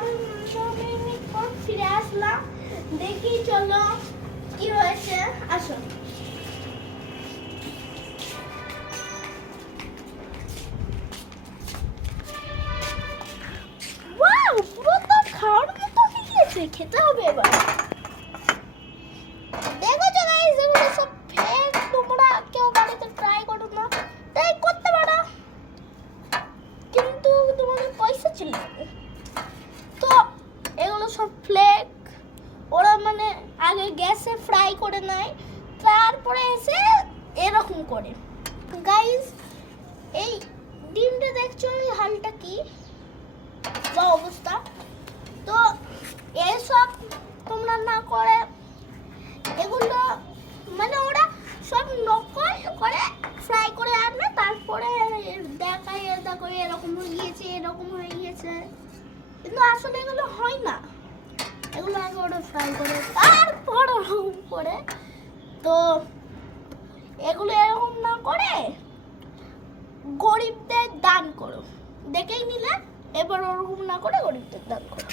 Minute পর ফিরে আসলাম। দেখি চলো কি হয়েছে, আসো। ওয়াও, পুরো তো খাওয়ার মতো হয়ে গিয়েছে, খেতে হবে এবার। দেখো তো গাইস, এগুলো সব ফেক, তোমরা কেউ বাড়িতে ট্রাই করো না, ট্রাই করতে পারো কিন্তু তোমাদের পয়সা চলে যাবে। তো এগুলো সব ফ্লেক, ওরা মানে আগে গ্যাসে ফ্রাই করে নেয়, তারপরে এসে এরকম করে। গাইস, এই ডিমটা দেখছো এই হালটা কি বা অবস্থা। তো এইসব তোমরা না করে, এগুলো মানে ওরা সব নকল করে ফ্রাই করে আনে, তারপরে দেখায় দেখো এরকম হয়ে গিয়েছে, এরকম হয়ে গিয়েছে, কিন্তু আসলে এগুলো হয় না। এগুলো আগে ওরা ফ্রাই করে তারপর ওরকম করে। তো এগুলো এরকম না করে গরিবদের দান করো, দেখেই নিলে। এবার ওরকম না করে গরিবদের দান করো।